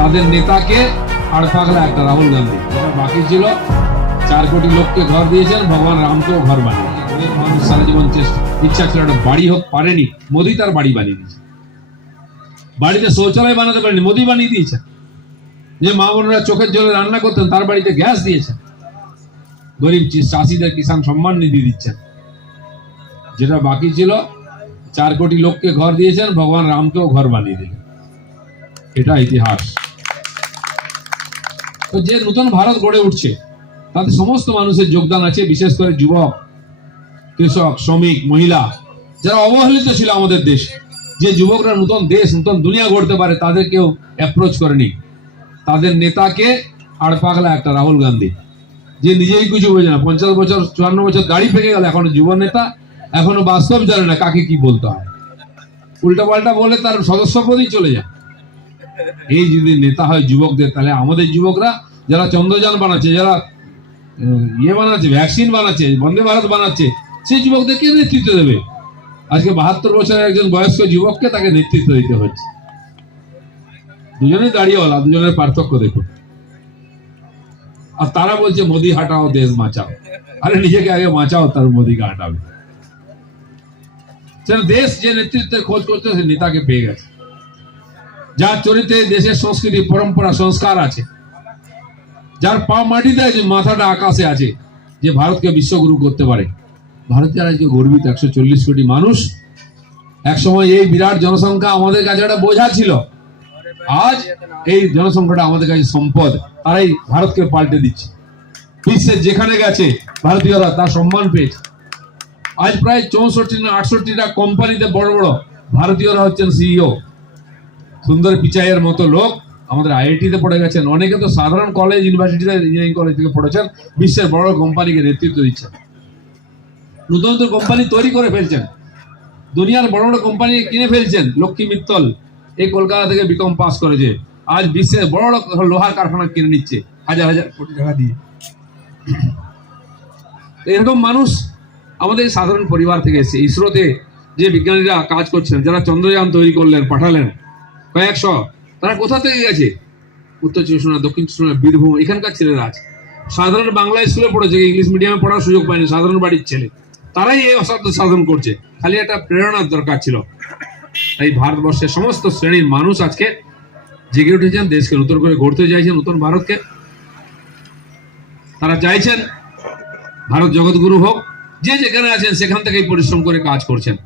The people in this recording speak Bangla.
তাদের নেতাকে আর পাগলা একটা রাহুল গান্ধী। বাকি ছিল 4 কোটি লোককে ঘর দিয়েছেন, ভগবান রামকেও ঘর বানিয়েছেন। মানুষ সারা জীবন ইচ্ছা ছিল একটা বাড়ি হোক, পারেনি, মোদী তার বাড়ি বানিয়ে দিয়েছে। বাড়িতে শৌচালয় বানাতে পারেনি, মোদী বানিয়ে দিয়েছেন। যে মা বোনেরা চোখের জলে রান্না করতেন তার বাড়িতে গ্যাস দিয়েছেন। গরিব চাষিদের কিষাণ সম্মান নিধি দিচ্ছেন। যেটা বাকি ছিল 4 কোটি লোককে ঘর দিয়েছেন, ভগবান রামকেও ঘর বানিয়ে দিলেন। এটা ইতিহাস। তো যে নতুন ভারত গড়ে উঠছে তাতে সমস্ত মানুষের যোগদান আছে, বিশেষ করে যুবক, কৃষক, শ্রমিক, মহিলা, যারা অবহেলিত ছিল আমাদের দেশ। যে যুবকরা নতুন দেশ, নতুন দুনিয়া গড়তে পারে, তাদের কেউ অ্যাপ্রোচ করেনি। তাদের নেতাকে আর পাগলা একটা রাহুল গান্ধী, যে নিজেই কিছু বোঝে না। 50 বছর 54 বছর গাড়ি পেকে গেল, এখনো যুব নেতা, এখনো বাস্তব জানে না কাকে কি বলতে হয়। উল্টা পাল্টা বলে তার সদস্য পদেই চলে যায়। এই যদি নেতা হয় যুবকদের, তাহলে আমাদের যুবকরা যারা চন্দ্রযান বানাচ্ছে, যারা বানাচ্ছে, ভ্যাকসিন বানাচ্ছে, বন্দে ভারত বানাচ্ছে, সেই যুবকদেরকে নেতৃত্ব দেবে। আজকে 72 বছরের একজন বয়স্ক যুবককে তাকে নেতৃত্ব দিতে হচ্ছে। দুজনেই দাঁড়িয়েওয়ালা, দুজনের পার্থক্য দেখুন। আর তারা বলছে মোদি হাটাও দেশ বাঁচাও। আরে নিজেকে আগে বাঁচাও, তার মোদিকে হাঁটাবে। দেশ যে নেতৃত্বের খোঁজ করছে, সে নেতাকে পেয়ে গেছে, যার চরিত্রে দেশের সংস্কৃতি, পরম্পরা, সংস্কার আছে, যার পা মাটিতে আছে, মাথাটা আকাশে আছে, যে ভারতকে বিশ্বগুরু করতে পারে। ভারতের আজকে গর্বিত 140 কোটি মানুষ। একসময় এই বিরাট জনসংখ্যা আমাদের কাছে একটা বোঝা ছিল। আজ এই জনসংখ্যাটা আমাদের কাছে সম্পদ। তারাই ভারতকে পাল্টে দিচ্ছে। বিশ্বের যেখানে গেছে ভারতীয়রা তার সম্মান পেয়েছে। আজ প্রায় 64 না 68টা কোম্পানিতে বড় বড় ভারতীয়রা হচ্ছেন সিইও। সুন্দর পিচাইয়ের মতো লোক আমাদের আইআইটিতে পড়ে গেছেন। অনেকে তো সাধারণ কলেজ, ইউনিভার্সিটিতে, ইঞ্জিনিয়ারিং কলেজ থেকে পড়েছেন, বিশ্বের বড় কোম্পানিকে নেতৃত্ব দিচ্ছেন। নতুন নতুন কোম্পানি তৈরি করে ফেলছেন, দুনিয়ার বড় বড় কোম্পানি কিনে ফেলছেন। লক্ষ্মী মিত্তল এই কলকাতা থেকে বিকম পাস করেছে, আজ বিশ্বের বড় বড় লোহার কারখানা কিনে নিচ্ছে হাজার হাজার কোটি টাকা দিয়ে। এরকম মানুষ আমাদের সাধারণ পরিবার থেকে এসেছে। ইসরোতে যে বিজ্ঞানীরা কাজ করছেন, যারা চন্দ্রযান তৈরি করলেন, পাঠালেন কয়েকশো, তারা কোথা থেকে গেছে? উত্তর চব্বিশ পরগনা, দক্ষিণ চব্বিশ পরগনা, বীরভূম, এখানকার ছেলেরা আছে। সাধারণ বাংলা স্কুলে পড়েছে, ইংলিশ মিডিয়ামে পড়ার সুযোগ পায়নি, সাধারণ বাড়ির ছেলে। তারাই এই অসাধ্য সাধন করছে। খালি একটা প্রেরণার দরকার ছিল। তাই ভারতবর্ষের সমস্ত শ্রেণীর মানুষ আজকে জেগে উঠেছেন, দেশকে নতুন করে গড়তে চাইছেন, নতুন ভারতকে। তারা চাইছেন ভারত জগৎগুরু হোক। যে যেখানে আছেন সেখান থেকেই পরিশ্রম করে কাজ করছেন।